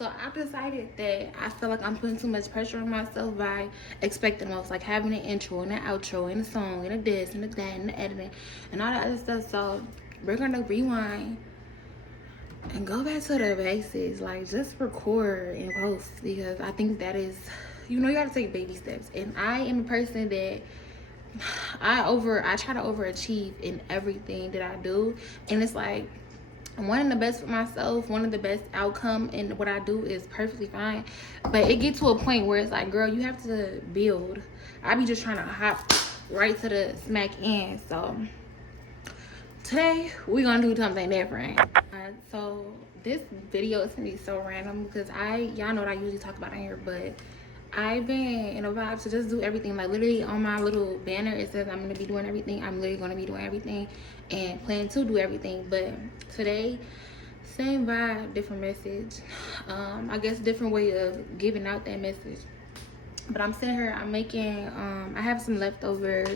So I've decided that I feel like I'm putting too much pressure on myself by expecting the most, like having an intro and an outro and a song and a this and a that and the editing and all that other stuff. So we're gonna rewind and go back to the basics, like just record and post, because I think that is, you gotta take baby steps. And I am a person that I try to overachieve in everything that I do, and it's like wanting the best for myself, wanting the best outcome in what I do is perfectly fine, but it gets to a point where it's like, girl, you have to build. I be just trying to hop right to the smack end. So today we're gonna do something different. So this video is gonna be so random because y'all know what I usually talk about on here, but I've been in a vibe to just do everything. Like literally on my little banner it says I'm gonna be doing everything. I'm literally gonna be doing everything and plan to do everything. But today, same vibe, different message. I guess different way of giving out that message. But I'm sitting here, I'm making I have some leftover.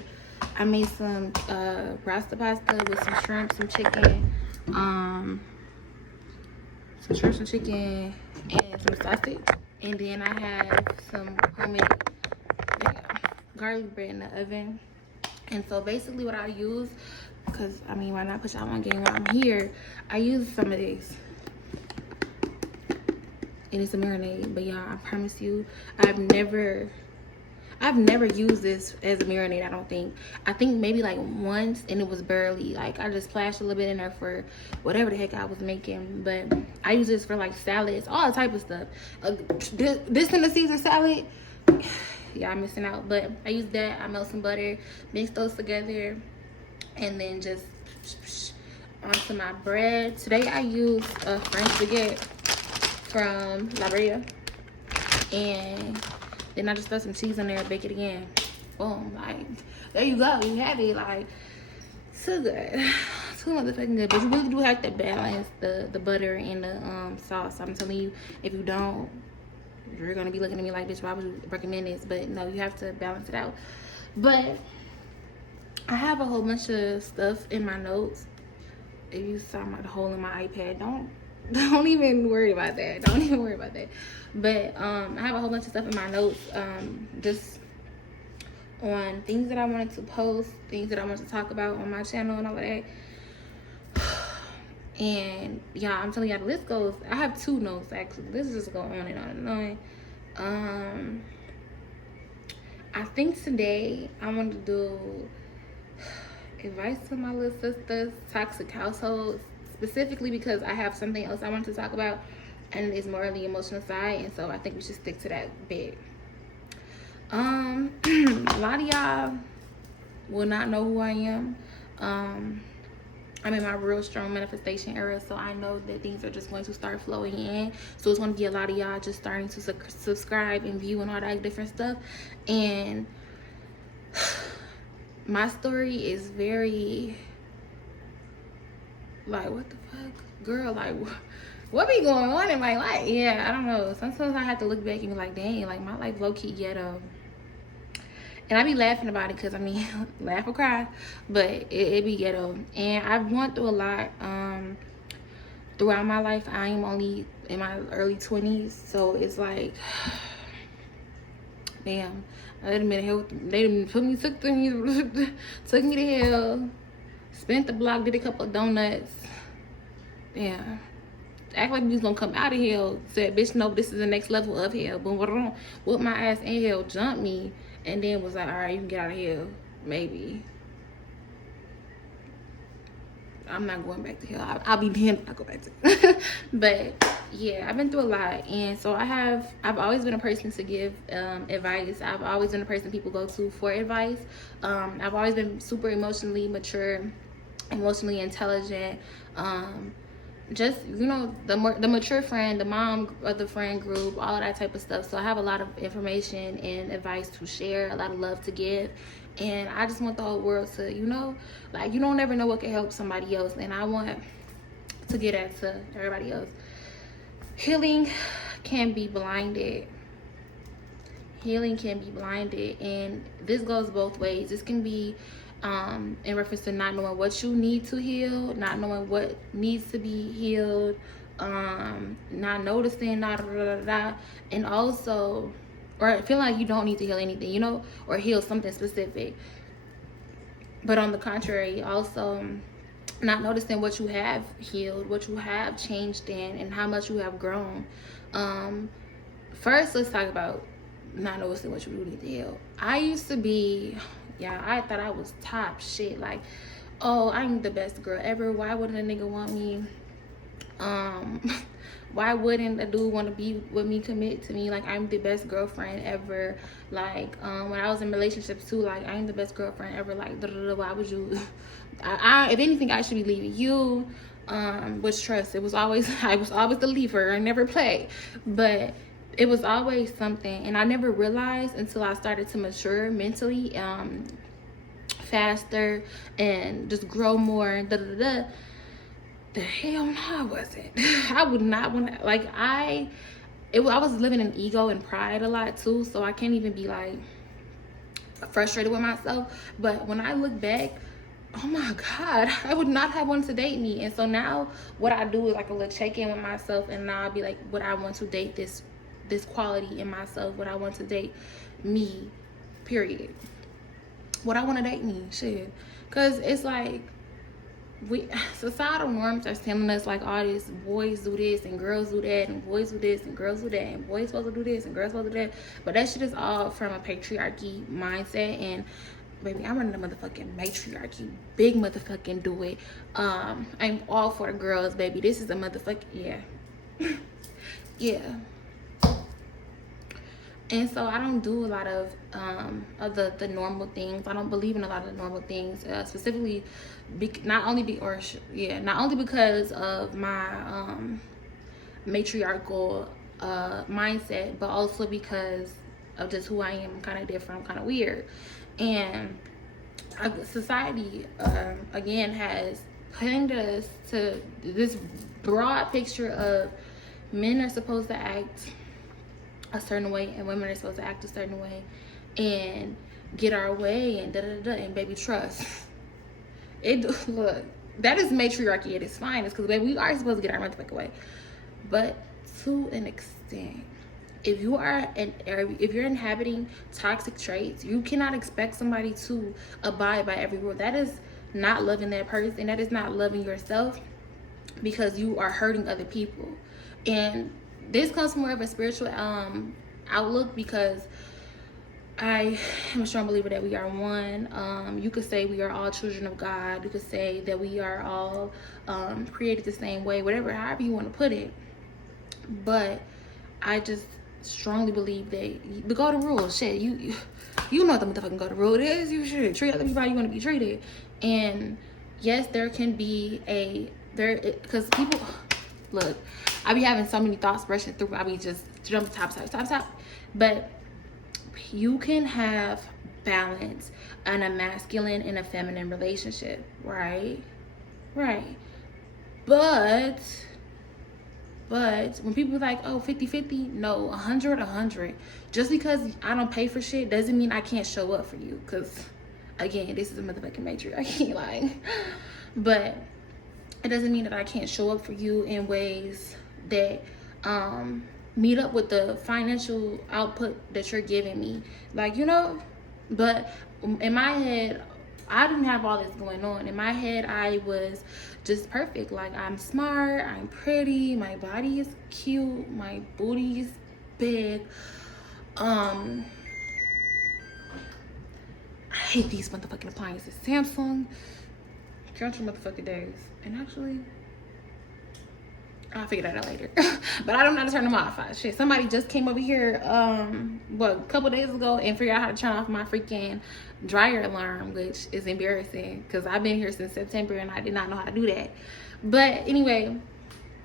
I made some pasta pasta with some shrimp, some chicken, and some sausage. And then I have some homemade garlic bread in the oven. And so basically what I use, because I mean, why not put y'all on game while I'm here, I use some of this. And it's a marinade, but y'all, I promise you, I've never used this as a marinade. I think maybe like once, and it was barely, like I just splashed a little bit in there for whatever the heck I was making. But I use this for like salads, all type of stuff. This in the Caesar salad, y'all missing out. But I use that. I melt some butter, mix those together, and then just onto my bread. Today I use a French baguette from La Brea, and then I just throw some cheese in there and bake it again. Boom, like, there you go, you have it, like, so good. Too motherfucking good. But you really do have to balance the butter and the sauce. I'm telling you, if you don't, you're gonna be looking at me like, bitch, why would you recommend this? But no, you have to balance it out. But I have a whole bunch of stuff in my notes. If you saw the hole in my iPad, don't even worry about that. Don't even worry about that. But I have a whole bunch of stuff in my notes, just on things that I wanted to post, things that I wanted to talk about on my channel and all of that. And yeah, I'm telling y'all, the list goes, I have 2 notes actually. This is just go on and on and on. I think today I want to do advice to my little sister's toxic households, specifically because I have something else I want to talk about, and it's more on the emotional side, and so I think we should stick to that bit. A lot of y'all will not know who I am. I'm in my real strong manifestation era, so I know that things are just going to start flowing in. So it's going to be a lot of y'all just starting to subscribe and view and all that different stuff. And my story is very, like, what the fuck, girl, like, what be going on in my life? Yeah, I don't know. Sometimes I have to look back and be like, dang, like, my life low-key ghetto. And I be laughing about it because, I mean, laugh or cry, but it be ghetto. And I've went through a lot throughout my life. I am only in my early 20s, so it's like, damn, I done been hell. They done took me to hell, spent the block, did a couple of donuts. Yeah. Act like we was gonna come out of hell. Said, bitch, no, this is the next level of hell. Boom, whooped my ass in hell, jumped me, and then was like, all right, you can get out of hell. Maybe. I'm not going back to hell. I'll be damned if I go back to it. But yeah, I've been through a lot, and so I've always been a person to give advice. I've always been a person people go to for advice. I've always been super emotionally mature, emotionally intelligent. Just, you know, the mature friend, the mom of the friend group, all of that type of stuff. So I have a lot of information and advice to share, a lot of love to give, and I just want the whole world to, you know, like, you don't ever know what can help somebody else, and I want to get that to everybody else. Healing can be blinded. Healing can be blinded, and this goes both ways. This can be in reference to not knowing what you need to heal, not knowing what needs to be healed, not noticing, and also, or feeling like you don't need to heal anything, you know, or heal something specific. But on the contrary, also not noticing what you have healed, what you have changed in, and how much you have grown. First, let's talk about not noticing what you need to heal. I used to be, yeah, I thought I was top shit. Like, oh, I'm the best girl ever. Why wouldn't a nigga want me? Why wouldn't a dude want to be with me, commit to me? Like, I'm the best girlfriend ever. Like, when I was in relationships too, like, I'm the best girlfriend ever. Like, why would you? If anything, I should be leaving you. Which, trust, it was always, I was always the leaver. I never played, but it was always something, and I never realized until I started to mature mentally, faster, and just grow more. The hell no, I wasn't. I would not want to, like, I was living in ego and pride a lot too, so I can't even be like frustrated with myself. But when I look back, oh my God, I would not have wanted to date me. And so now what I do is like a little check-in with myself, and now I'll be like, would I want to date this quality in myself? Would I want to date me, period? Would I want to date me? Shit. Because it's like, societal norms are telling us like all this, boys do this and girls do that, and boys do this and girls do that, and boys supposed to do this and girls supposed to do that. But that shit is all from a patriarchy mindset. And baby, I'm running the motherfucking matriarchy. Big motherfucking do it. I'm all for the girls, baby. This is a motherfucking, yeah. Yeah. And so I don't do a lot of the normal things. I don't believe in a lot of the normal things, specifically not only because of my matriarchal mindset, but also because of just who I am. I'm kind of different. I'm kind of weird. And society, again, has painted us to this broad picture of men are supposed to act a certain way and women are supposed to act a certain way and get our way and and baby, trust. Look, that is matriarchy at its finest, because baby, we are supposed to get our motherfucking way, but to an extent. If you're inhabiting toxic traits, you cannot expect somebody to abide by every rule. That is not loving that person. That is not loving yourself, because you are hurting other people. And this comes from more of a spiritual outlook, because I am a strong believer that we are one. You could say we are all children of God. You could say that we are all created the same way, however you want to put it. But I just strongly believe that the golden rule, shit, you know what the motherfucking golden rule is. You should treat other people how you want to be treated. And yes, there can be because people, look, I be having so many thoughts rushing through. I be just jumping top. But you can have balance in a masculine and a feminine relationship, right? Right. But when people are like, oh, 50-50, no, 100. Just because I don't pay for shit doesn't mean I can't show up for you. Because, again, this is a motherfucking matriarchy. Like, but it doesn't mean that I can't show up for you in ways that meet up with the financial output that you're giving me. Like, you know, but in my head, I didn't have all this going on. In my head, I was just perfect. Like, I'm smart, I'm pretty, my body is cute, my booty is big. I hate these motherfucking appliances. Samsung, count your motherfucking days. And actually, I'll figure that out later. But I don't know how to turn them off. Shit, somebody just came over here, a couple days ago and figured out how to turn off my freaking dryer alarm, which is embarrassing because I've been here since September and I did not know how to do that. But anyway,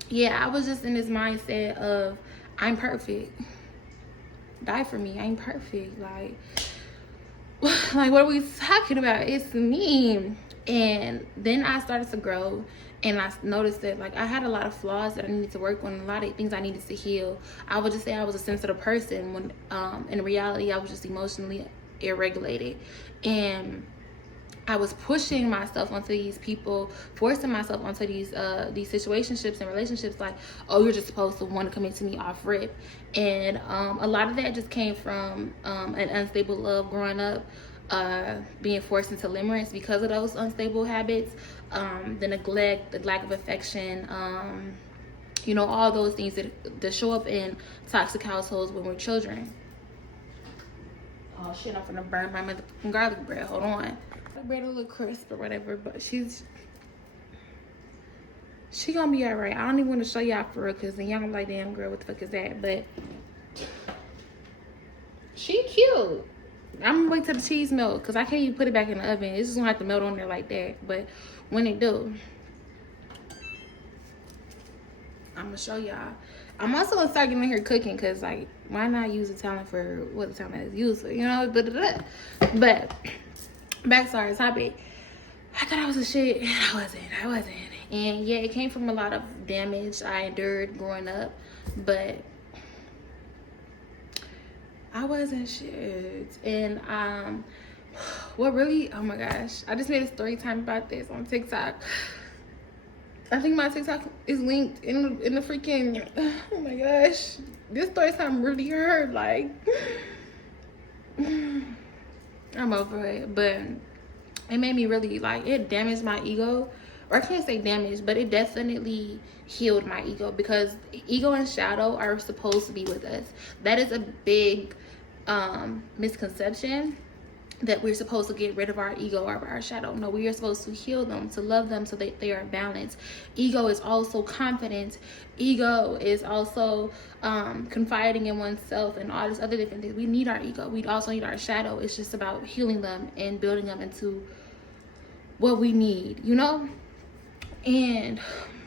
yeah, I was just in this mindset of I'm perfect. Die for me. I'm perfect. Like what are we talking about? It's me. And then I started to grow, and I noticed that like I had a lot of flaws that I needed to work on, a lot of things I needed to heal. I would just say I was a sensitive person when in reality I was just emotionally irregulated. And I was pushing myself onto these people, forcing myself onto these situationships and relationships. Like, oh, you're just supposed to want to commit to me off rip. And a lot of that just came from an unstable love growing up, being forced into limerence because of those unstable habits, the neglect, the lack of affection, you know, all those things that show up in toxic households when we're children. Oh shit, I'm gonna burn my motherfucking garlic bread. Hold on. The bread a little crisp or whatever, but she gonna be alright. I don't even want to show y'all for real, because then y'all gonna be like, damn girl, what the fuck is that? But she cute. I'm gonna wait till the cheese melt, because I can't even put it back in the oven. It's just gonna have to melt on there like that. But when it do, I'm gonna show y'all. I'm also gonna start getting in here cooking, because like, why not use the talent for what the talent is used for, you know? But back to our topic. I thought I was a shit, and I wasn't. And yeah, it came from a lot of damage I endured growing up, but I wasn't shit. And what really, oh my gosh, I just made a story time about this on TikTok. I think my TikTok is linked in the freaking, oh my gosh, this story time really hurt. Like, I'm over it, but it made me really, like, it damaged my ego. Or I can't say damaged, but it definitely healed my ego, because ego and shadow are supposed to be with us. That is a big misconception, that we're supposed to get rid of our ego or our shadow. No, we are supposed to heal them, to love them, so that they are balanced. Ego is also confidence. Ego is also confiding in oneself and all this other different things. We need our ego. We also need our shadow. It's just about healing them and building them into what we need, you know? And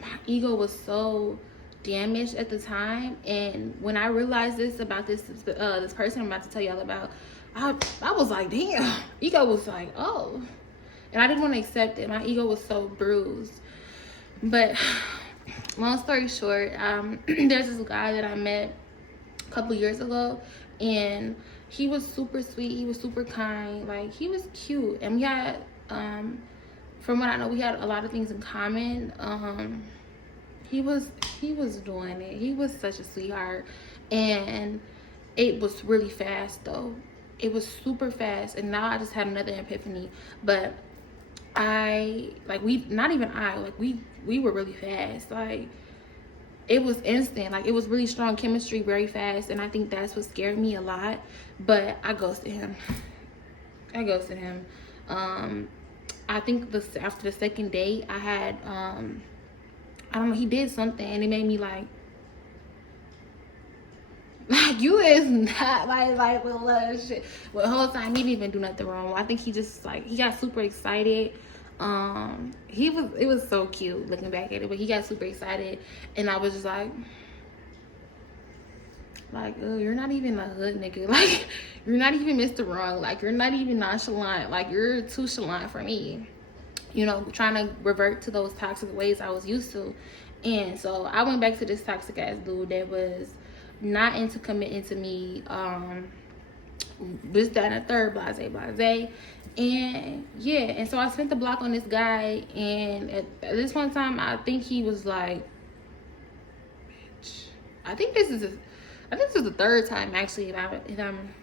my ego was so damaged at the time. And when I realized this about this person I'm about to tell y'all about, I was like, damn. Ego was like, oh. And I didn't want to accept it. My ego was so bruised. But long story short, there's this guy that I met a couple years ago, and he was super sweet. He was super kind. Like, he was cute. And we had, from what I know, we had a lot of things in common. He was doing it. He was such a sweetheart. And it was really fast, though. It was super fast. And now I just had another epiphany. But we were really fast. Like, it was instant. Like, it was really strong chemistry, very fast. And I think that's what scared me a lot. But I ghosted him. I think after the second date, I had, I don't know, he did something, and it made me like you is not like with love shit. Well, the whole time he didn't even do nothing wrong. I think he just, like, he got super excited. It was so cute looking back at it, but he got super excited, and I was just like, oh, you're not even a hood nigga. Like, you're not even Mr. Wrong. Like, you're not even nonchalant. Like, you're too chalant for me. You know, trying to revert to those toxic ways I was used to. And so I went back to this toxic ass dude that was not into committing to me. This, that, and the third, blase. And yeah, and so I spent the block on this guy, and at this one time, I think he was like, bitch. I think this is the third time, actually, if I'm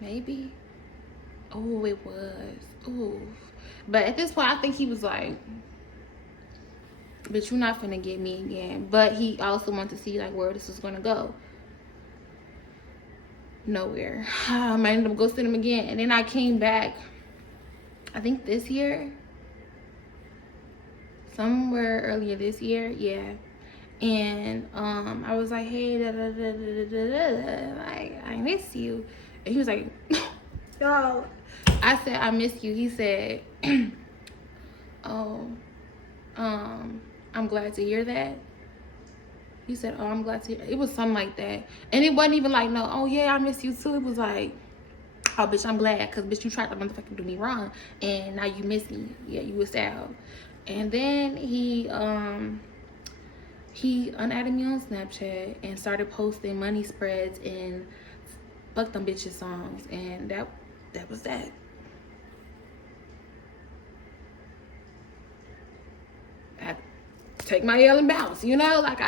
maybe. Oh, it was. Ooh. But at this point, I think he was like, but you're not finna get me again. But he also wanted to see, like, where this was gonna go. Nowhere. I ended up ghosting him again. And then I came back, I think this year. Somewhere earlier this year, yeah. And I was like, hey, like, I miss you. And he was like, no. I said, I miss you. He said, oh, I'm glad to hear that. He said, oh, I'm glad to hear. It was something like that. And it wasn't even like, no, oh yeah, I miss you too. It was like, oh, bitch, I'm glad, because bitch, you tried to motherfucking do me wrong, and now you miss me. Yeah, you was sad. And then he unadded me on Snapchat and started posting money spreads and fuck them bitches songs, and that was that. take my L and bounce, you know, like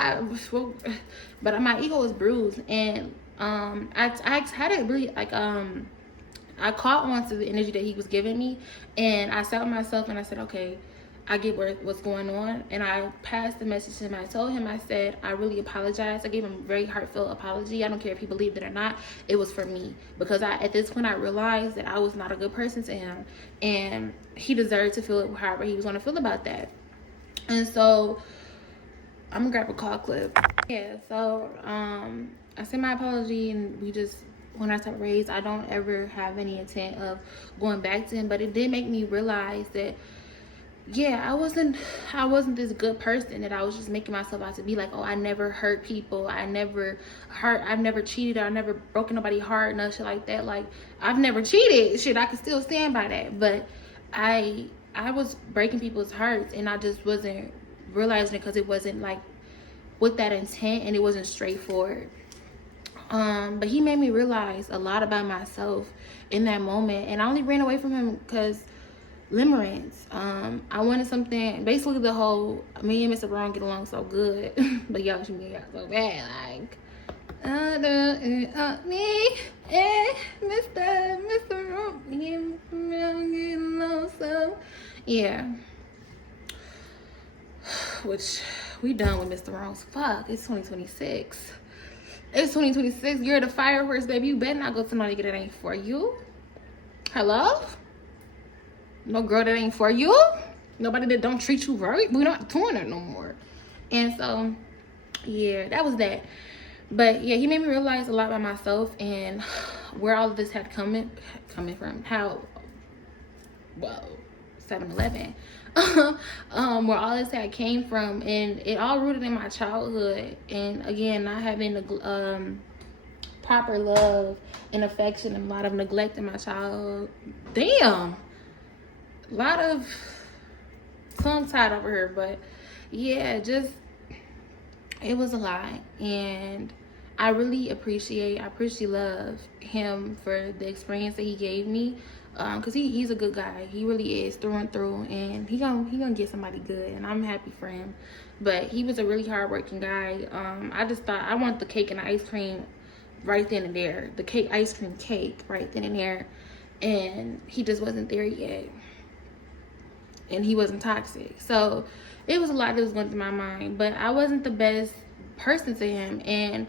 but my ego was bruised, and I had it really like I caught on to the energy that he was giving me, and I sat with myself and I said, okay, I get what's going on, and I passed the message to him. I told him, I said, I really apologize. I gave him a very heartfelt apology. I don't care if he believed it or not. It was for me, because at this point I realized that I was not a good person to him, and he deserved to feel it however he was going to feel about that. And so I'm gonna grab a call clip. Yeah, so I sent my apology, and when I start raised, I don't ever have any intent of going back to him, but it did make me realize that, yeah, I wasn't this good person that I was just making myself out to be. Like, oh, I never hurt people, I've never cheated, I never broken nobody's heart, no shit like that. Like, I've never cheated, shit, I can still stand by that. But I was breaking people's hearts, and I just wasn't realizing it, because it wasn't like with that intent, and it wasn't straightforward. But he made me realize a lot about myself in that moment, and I only ran away from him because limerence. I wanted something, basically the whole, me and Mr. Wrong get along so good, but y'all should get out so bad, like, me and Mr. Wrong get along so, yeah. Which, we done with Mr. Wrong's. Fuck, it's 2026. It's 2026. You're the fireworks, baby. You better not go to no nigga that ain't for you. Hello? No girl that ain't for you. Nobody that don't treat you right. We're not doing that no more. And so, yeah, that was that. But yeah, he made me realize a lot about myself and where all of this had coming from. How, well, 7-Eleven. Where all this had came from, and it all rooted in my childhood. And again, not having the proper love and affection, and a lot of neglect in my childhood. Damn. A lot of tongue tied over here, but yeah, just, it was a lot. And I really appreciate love him for the experience that he gave me, because he's a good guy. He really is, through and through, and he gonna get somebody good, and I'm happy for him. But he was a really hardworking guy. I just thought I want the cake and the ice cream right then and there, the ice cream cake right then and there, and he just wasn't there yet. And he wasn't toxic. So it was a lot that was going through my mind, but I wasn't the best person to him, and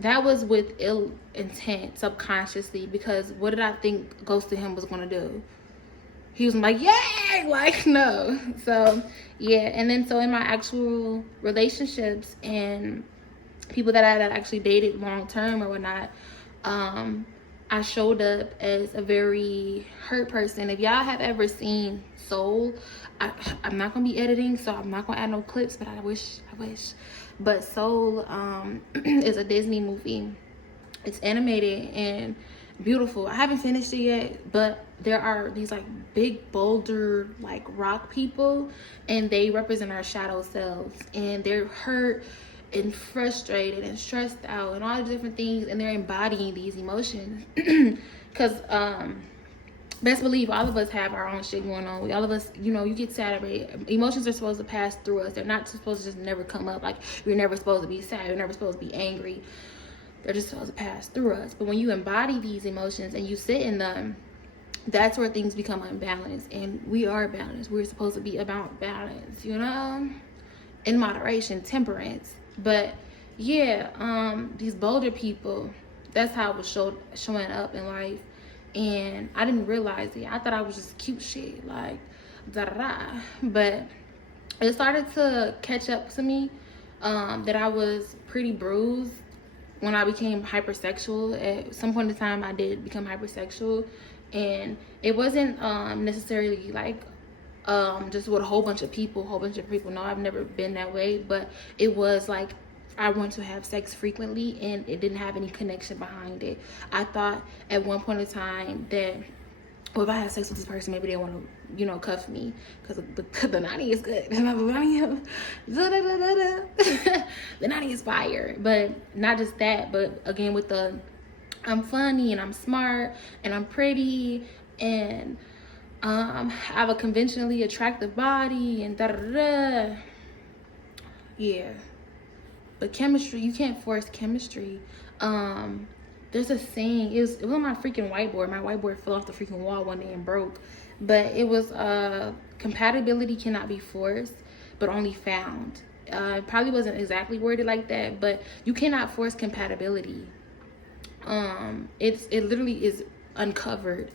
that was with ill intent, subconsciously, because what did I think ghosting him was going to do? He was like, yay, like, no. So yeah, and then so in my actual relationships and people that I had actually dated long term or whatnot, I showed up as a very hurt person. If y'all have ever seen Soul, I'm not gonna be editing, so I'm not gonna add no clips, but I wish. But Soul is a Disney movie. It's animated and beautiful. I haven't finished it yet, but there are these like big boulder like rock people, and they represent our shadow selves, and they're hurt and frustrated and stressed out and all the different things, and they're embodying these emotions. Because best believe all of us have our own shit going on. All of us, you know, you get sad, but emotions are supposed to pass through us. They're not supposed to just never come up. Like, you're never supposed to be sad, you're never supposed to be angry. They're just supposed to pass through us. But when you embody these emotions and you sit in them, that's where things become unbalanced. And we are balanced. We're supposed to be about balance, you know, in moderation, temperance. But yeah, these bolder people, that's how it was showing up in life. And I didn't realize it. I thought I was just cute shit, like da-da-da. But it started to catch up to me, that I was pretty bruised when I became hypersexual. At some point in time, I did become hypersexual. And it wasn't necessarily like just with a whole bunch of people. No, I've never been that way. But it was like, I want to have sex frequently, and it didn't have any connection behind it. I thought at one point in time that, well, if I have sex with this person, maybe they want to, you know, cuff me, because the nanny is good. The nanny is fire. But not just that, but again with the, I'm funny and I'm smart and I'm pretty and I have a conventionally attractive body and da-da-da. Yeah. But chemistry, you can't force chemistry. There's a saying, it was on my freaking whiteboard. My whiteboard fell off the freaking wall one day and broke. But it was compatibility cannot be forced, but only found. It probably wasn't exactly worded like that, but you cannot force compatibility. It literally is uncovered.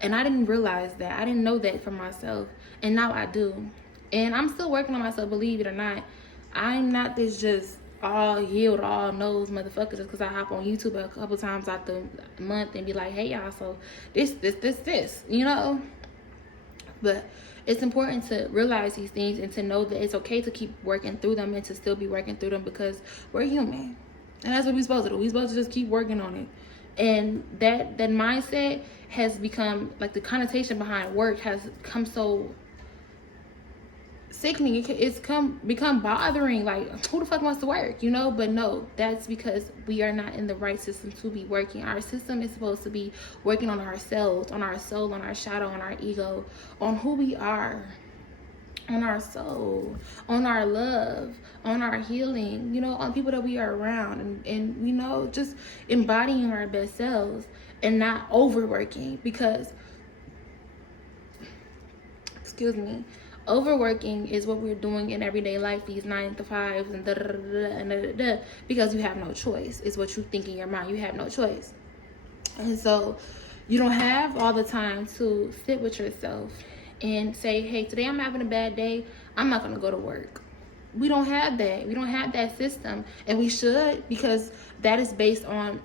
And I didn't realize that. I didn't know that for myself. And now I do. And I'm still working on myself, believe it or not. I'm not this just all healed, all knows motherfucker just because I hop on YouTube a couple times out the month and be like, hey y'all, so this, you know? But it's important to realize these things and to know that it's okay to keep working through them and to still be working through them, because we're human. And that's what we're supposed to do. We're supposed to just keep working on it. And that mindset has become, like, the connotation behind work has come so sickening. It's become bothering. Like, who the fuck wants to work, you know? But no, that's because we are not in the right system to be working. Our system is supposed to be working on ourselves, on our soul, on our shadow, on our ego, on who we are, on our soul, on our love, on our healing, you know, on people that we are around, and you know, just embodying our best selves and not overworking, because, excuse me, overworking is what we're doing in everyday life, these 9 to 5s and da, because you have no choice. It's what you think in your mind. You have no choice. And so you don't have all the time to sit with yourself and say, hey, today I'm having a bad day, I'm not going to go to work. We don't have that. We don't have that system. And we should, because that is based on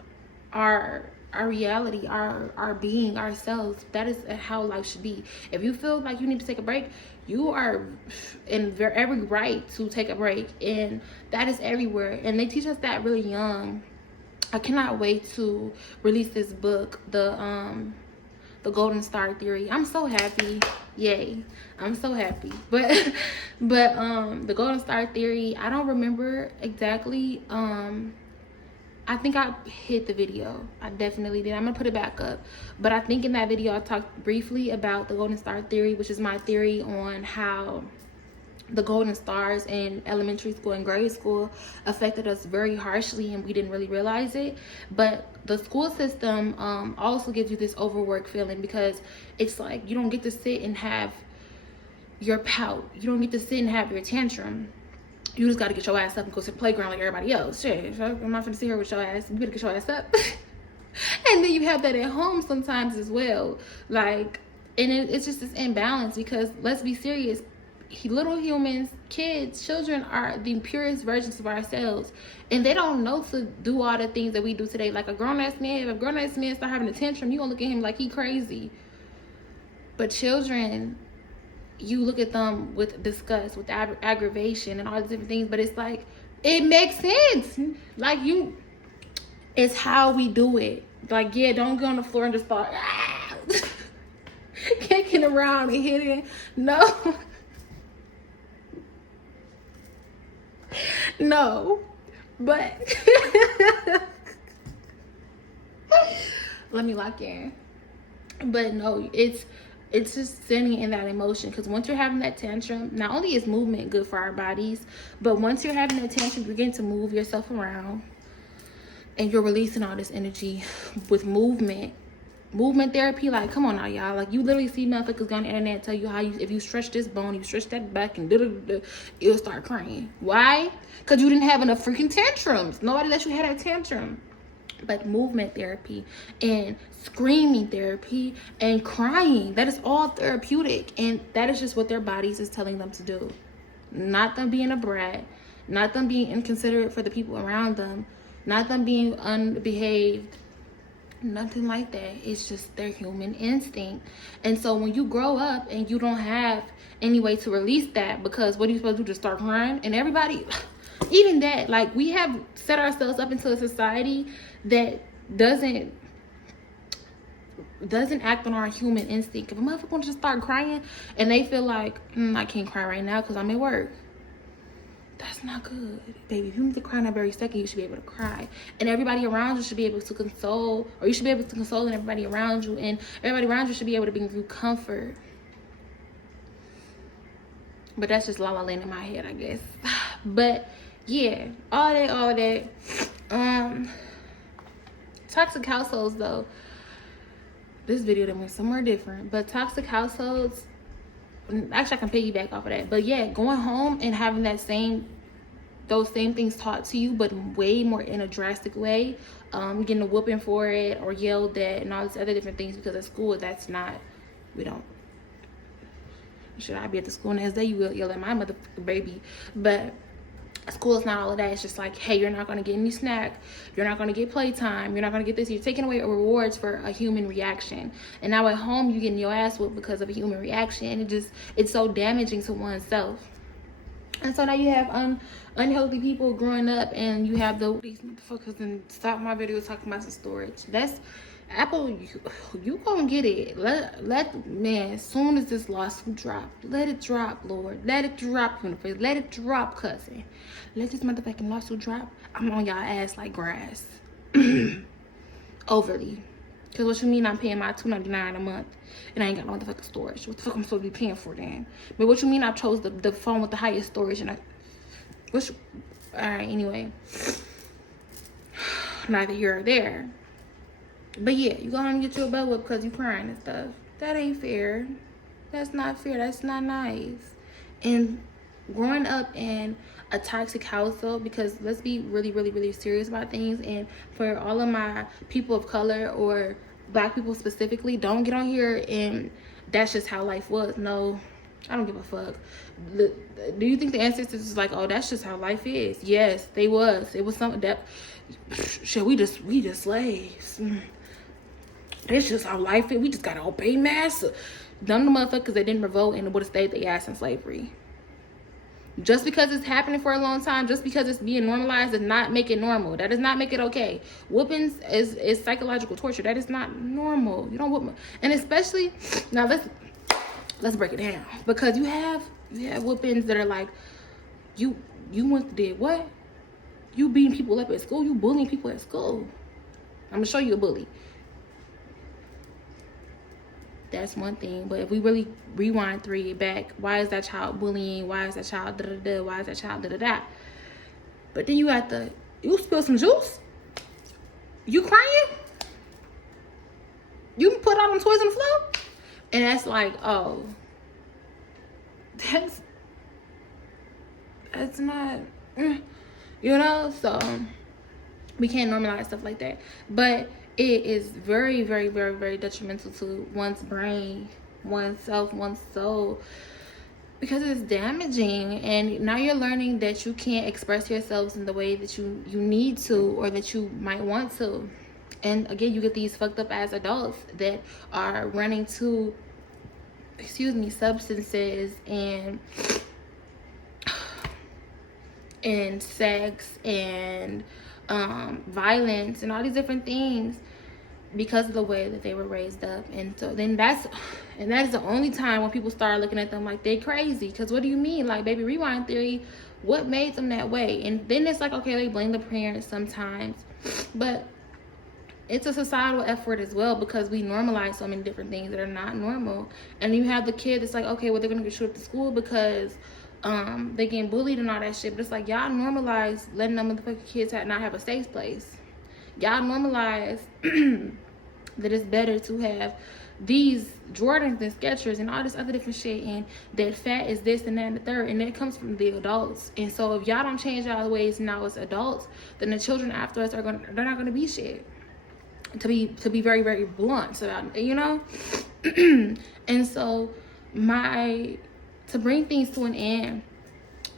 our reality, our being, ourselves. That is how life should be. If you feel like you need to take a break, you are in every right to take a break. And that is everywhere. And they teach us that really young. I cannot wait to release this book, the Golden Star Theory. I'm so happy. Yay. I'm so happy. But the Golden Star Theory, I don't remember exactly. I think I hit the video. I definitely did. I'm gonna put it back up. But I think in that video I talked briefly about the Golden Star Theory, which is my theory on how the golden stars in elementary school and grade school affected us very harshly, and we didn't really realize it. But the school system also gives you this overwork feeling, because it's like you don't get to sit and have your pout. You don't get to sit and have your tantrum. You just got to get your ass up and go to the playground like everybody else. Shit, I'm not gonna sit here with your ass. You better get your ass up. And then you have that at home sometimes as well. Like, and it's just this imbalance, because let's be serious. Little humans, kids, children are the purest versions of ourselves, and they don't know to do all the things that we do today. Like a grown-ass man, if a grown-ass man start having a tantrum, you gonna look at him like he crazy. But children, you look at them with disgust, with aggravation and all these different things. But it's like, it makes sense. Like, it's how we do it. Like, yeah, don't go on the floor and just start kicking around and hitting. No. No, but let me lock in. But no, it's just sitting in that emotion, because once you're having that tantrum, not only is movement good for our bodies, but once you're having that tantrum, you're getting to move yourself around, and you're releasing all this energy with movement therapy. Like, come on now, y'all. Like, you literally see motherfuckers on the internet tell you how if you stretch this bone, you stretch that back, and you'll start crying. Why? Because you didn't have enough freaking tantrums. Nobody let you have that tantrum. But movement therapy and screaming therapy and crying, that is all therapeutic. And that is just what their bodies is telling them to do. Not them being a brat, not them being inconsiderate for the people around them, not them being unbehaved. Nothing like that. It's just their human instinct. And so when you grow up and you don't have any way to release that, because what are you supposed to do? Just start crying? And everybody, even that, like, we have set ourselves up into a society that doesn't act on our human instinct. If a motherfucker wants to just start crying and they feel like, I can't cry right now because I'm at work, that's not good, baby. If you need to cry in that very second, you should be able to cry. And everybody around you should be able to console, or you should be able to console everybody around you, and everybody around you should be able to bring you comfort. But that's just la la land in my head, I guess. But yeah, all that. Toxic households though. This video that went somewhere different. But toxic households, actually I can piggyback off of that. But yeah, going home and having those same things taught to you, but way more in a drastic way, getting a whooping for it or yelled at and all these other different things, because at school should I be at the school next day, you will yell at my motherfucking baby. But school is not all of that. It's just like, hey, you're not going to get any snack, you're not going to get playtime, you're not going to get this. You're taking away rewards for a human reaction. And now at home you're getting your ass whooped because of a human reaction. And it's so damaging to oneself. And so now you have unhealthy people growing up, and you have these motherfuckers, and stop my video talking about some storage. That's Apple, you gonna get it. Man, as soon as this lawsuit drop, let it drop, Lord. Let it drop, universe. Let it drop, cousin. Let this motherfucking lawsuit drop. I'm on y'all ass like grass. Overly. Because what you mean I'm paying my $2.99 a month and I ain't got no motherfucking storage? What the fuck I'm supposed to be paying for then? But what you mean I chose the phone with the highest storage and alright, anyway. Neither here or there. But yeah, you go home and get your butt whipped because you crying and stuff. That ain't fair. That's not fair. That's not nice. And growing up in a toxic household, because let's be really, really, really serious about things. And for all of my people of color or black people specifically, don't get on here and that's just how life was. No, I don't give a fuck. Do you think the ancestors is like, oh, that's just how life is? Yes, they was. It was something that, shit, we just slaves. It's just how life is. We just gotta obey massa. None of the motherfuckers that didn't revolt and would have stayed their ass in slavery. Just because it's happening for a long time, just because it's being normalized, does not make it normal. That does not make it okay. Whoopings is psychological torture. That is not normal. You don't whoop. And especially now, let's break it down, because you have whoopings that are like, you went to did what? You beating people up at school. You bullying people at school. I'm gonna show you a bully. That's one thing. But if we really rewind 3 back, why is that child bullying? Why is that child da-da-da? Why is that child da-da-da? But then you spill some juice? You crying? You put all them toys on the floor? And that's like, oh, that's not, you know? So we can't normalize stuff like that. But it is very, very, very, very detrimental to one's brain, oneself, one's soul, because it's damaging. And now you're learning that you can't express yourselves in the way that you need to, or that you might want to. And again, you get these fucked up ass adults that are running to, substances and sex and violence and all these different things because of the way that they were raised up. And so then that is the only time when people start looking at them like they crazy. Because what do you mean? Like, baby, rewind theory, what made them that way? And then it's like, okay, they blame the parents sometimes, but it's a societal effort as well, because we normalize so many different things that are not normal. And you have the kid that's like, okay, well, they're gonna get shoot up to school because they getting bullied and all that shit. But it's like, y'all normalize letting them motherfucking kids not have a safe place. Y'all normalize that it's better to have these Jordans and Skechers and all this other different shit, and that fat is this and that and the third, and that comes from the adults. And so if y'all don't change y'all ways now as adults, then the children after us they're not gonna be shit. To be very, very blunt about it, you know. And so to bring things to an end,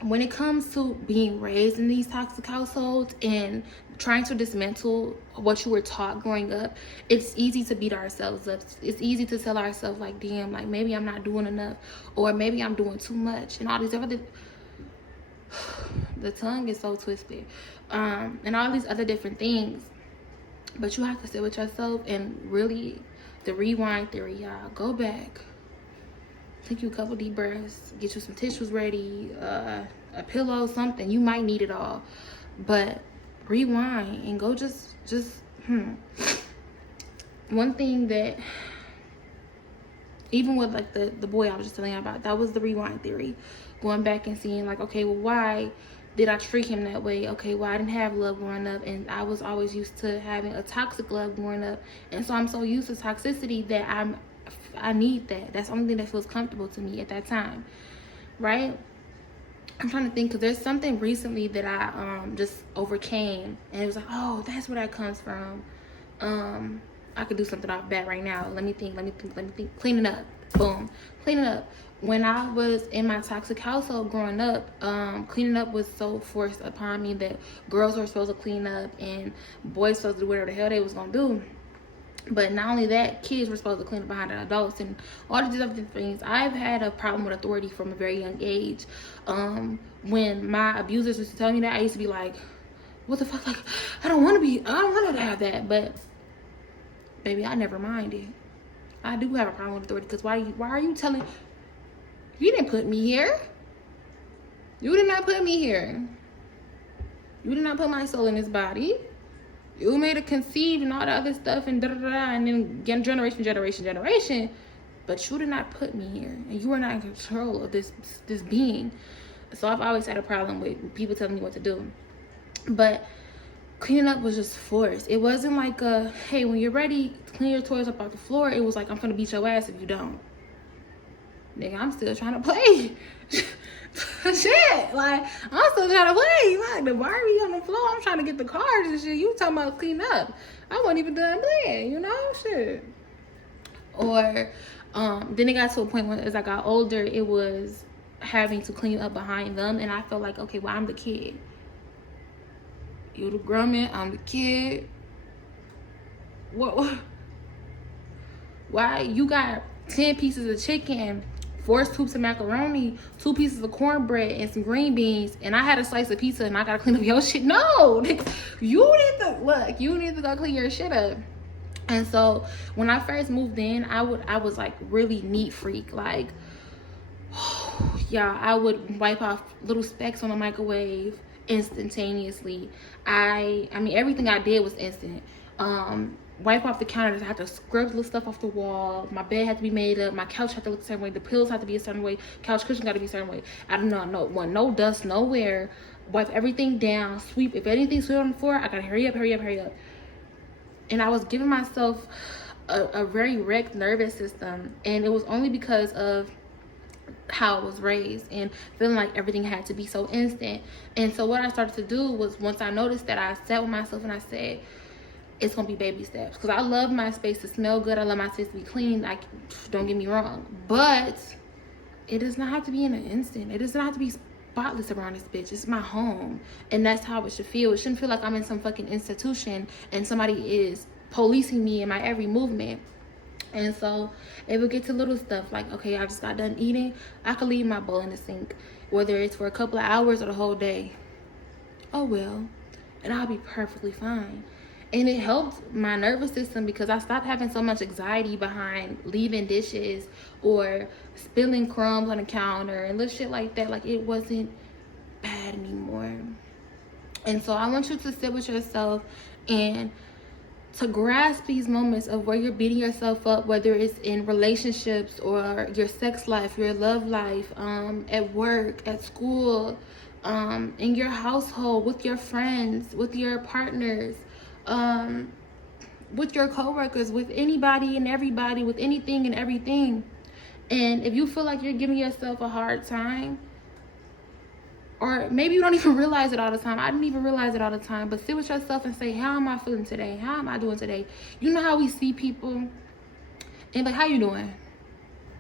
when it comes to being raised in these toxic households and trying to dismantle what you were taught growing up, it's easy to beat ourselves up. It's easy to tell ourselves like, damn, like maybe I'm not doing enough, or maybe I'm doing too much, and all these other the tongue is so twisted, and all these other different things. But you have to sit with yourself and really, the rewind theory, y'all. Go back, take you a couple deep breaths, get you some tissues ready, a pillow, something. You might need it all, but rewind and go just one thing that, even with like the boy I was just telling you about, that was the rewind theory. Going back and seeing like, okay, well, why did I treat him that way? Okay, well, I didn't have love growing up, and I was always used to having a toxic love growing up, and so I'm so used to toxicity that I need that. That's the only thing that feels comfortable to me at that time, right? I'm trying to think, because there's something recently that I just overcame, and it was like, oh, that's where that comes from. I could do something off bat right now. Let me think. Cleaning up. Boom. Cleaning up. When I was in my toxic household growing up, cleaning up was so forced upon me that girls were supposed to clean up and boys supposed to do whatever the hell they was gonna do. But not only that, kids were supposed to clean up behind the adults and all these other things. I've had a problem with authority from a very young age. When my abusers used to tell me that, I used to be like, what the fuck? Like, I don't want to have that. But baby, I never minded. I do have a problem with authority, because why are you telling? You didn't put me here. You did not put me here. You did not put my soul in this body. You made it conceive and all the other stuff and and then generation. But you did not put me here, and you are not in control of this being. So I've always had a problem with people telling me what to do. But cleaning up was just forced. It wasn't like hey, when you're ready, clean your toys up off the floor. It was like, I'm gonna beat your ass if you don't. Nigga, I'm still trying to play. Shit, like, I'm still trying to play. Like, the Barbie on the floor, I'm trying to get the cards and shit. You talking about clean up. I wasn't even done playing, you know? Shit. Or, then it got to a point where as I got older, it was having to clean up behind them. And I felt like, okay, well, I'm the kid. You the grown man, I'm the kid. What? Why? You got 10 pieces of chicken, 4 scoops of macaroni, 2 pieces of cornbread, and some green beans, and I had a slice of pizza, and I gotta clean up your shit. No, you need to go clean your shit up. And so when I first moved in, I was like really neat freak. Like, yeah, I would wipe off little specks on the microwave instantaneously. I mean, everything I did was instant. Wipe off the counter. I had to scrub little stuff off the wall. My bed had to be made up. My couch had to look a certain way. The pillows had to be a certain way. Couch cushion got to be a certain way. I don't know. No dust nowhere. Wipe everything down. Sweep. If anything's swept on the floor, I gotta hurry up. And I was giving myself a very wrecked nervous system, and it was only because of how I was raised and feeling like everything had to be so instant. And so what I started to do was, once I noticed that, I sat with myself and I said, it's gonna be baby steps, because I love my space to smell good. I love my space to be clean. Like, don't get me wrong, but it does not have to be in an instant. It does not have to be spotless around this bitch. It's my home, and that's how it should feel. It shouldn't feel like I'm in some fucking institution and somebody is policing me in my every movement. And so it would get to little stuff like, okay, I just got done eating. I could leave my bowl in the sink, whether it's for a couple of hours or the whole day. Oh well, and I'll be perfectly fine. And it helped my nervous system, because I stopped having so much anxiety behind leaving dishes or spilling crumbs on the counter and little shit like that. Like, it wasn't bad anymore. And so I want you to sit with yourself and to grasp these moments of where you're beating yourself up, whether it's in relationships or your sex life, your love life, at work, at school, in your household, with your friends, with your partners, with your coworkers, with anybody and everybody, with anything and everything. And if you feel like you're giving yourself a hard time, or maybe you don't even realize it all the time. I didn't even realize it all the time. But sit with yourself and say, how am I feeling today? How am I doing today? You know how we see people and like, how you doing?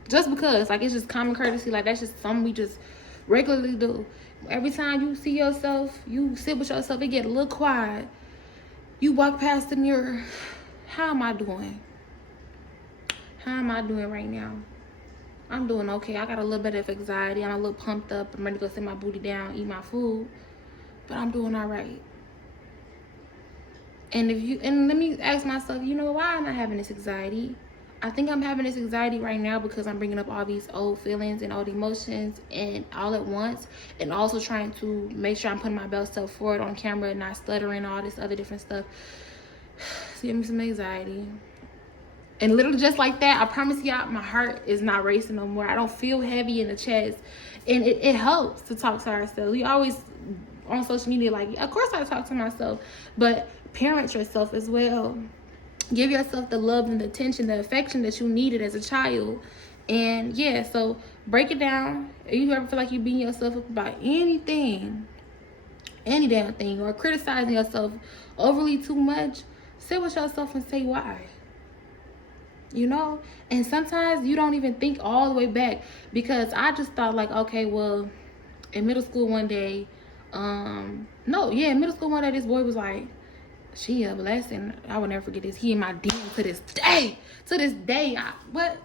Just because, like, it's just common courtesy. Like, that's just something we just regularly do. Every time you see yourself, you sit with yourself, it get a little quiet. You walk past the mirror. How am I doing? How am I doing right now? I'm doing okay. I got a little bit of anxiety. I'm a little pumped up. I'm ready to go sit my booty down, eat my food. But I'm doing all right. And let me ask myself, why am I having this anxiety? I think I'm having this anxiety right now because I'm bringing up all these old feelings and old emotions and all at once, and also trying to make sure I'm putting my best self forward on camera and not stuttering, all this other different stuff. So give me some anxiety. And literally just like that, I promise y'all, my heart is not racing no more. I don't feel heavy in the chest. And it helps to talk to ourselves. We always on social media. Like, of course I talk to myself, but parent yourself as well. Give yourself the love and the attention, the affection that you needed as a child. And yeah, so break it down. If you ever feel like you're beating yourself up about anything, any damn thing, or criticizing yourself overly too much, sit with yourself and say why. You know? And sometimes you don't even think all the way back, because I just thought like, okay, well, in middle school one day, in middle school one day, this boy was like, she a blessing. I will never forget this. He in my DM to this day. To this day. But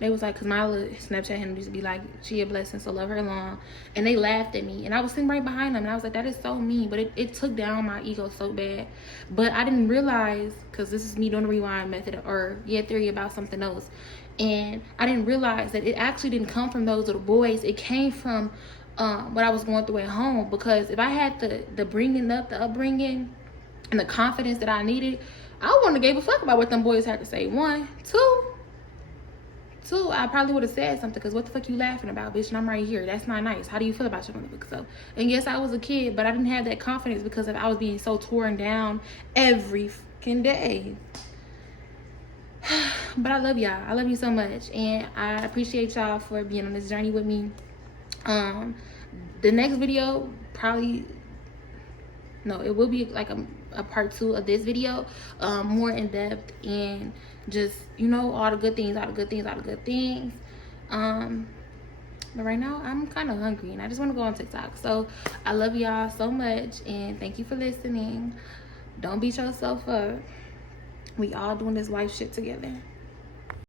they was like, because my little Snapchat handle used to be like, she a blessing, so love her long. And they laughed at me. And I was sitting right behind them. And I was like, that is so mean. But it took down my ego so bad. But I didn't realize, because this is me doing the rewind method, or theory about something else. And I didn't realize that it actually didn't come from those little boys. It came from what I was going through at home. Because if I had the upbringing, and the confidence that I needed, I wouldn't have gave a fuck about what them boys had to say. One. Two, I probably would have said something, because what the fuck you laughing about, bitch? And I'm right here. That's not nice. How do you feel about your motherfucking self? And yes, I was a kid, but I didn't have that confidence because I was being so torn down every fucking day. But I love y'all. I love you so much. And I appreciate y'all for being on this journey with me. The next video it will be like a part 2 of this video, more in depth, and just, all the good things. But right now I'm kind of hungry and I just want to go on TikTok. So I love y'all so much, and thank you for listening. Don't beat yourself up. We all doing this life shit together.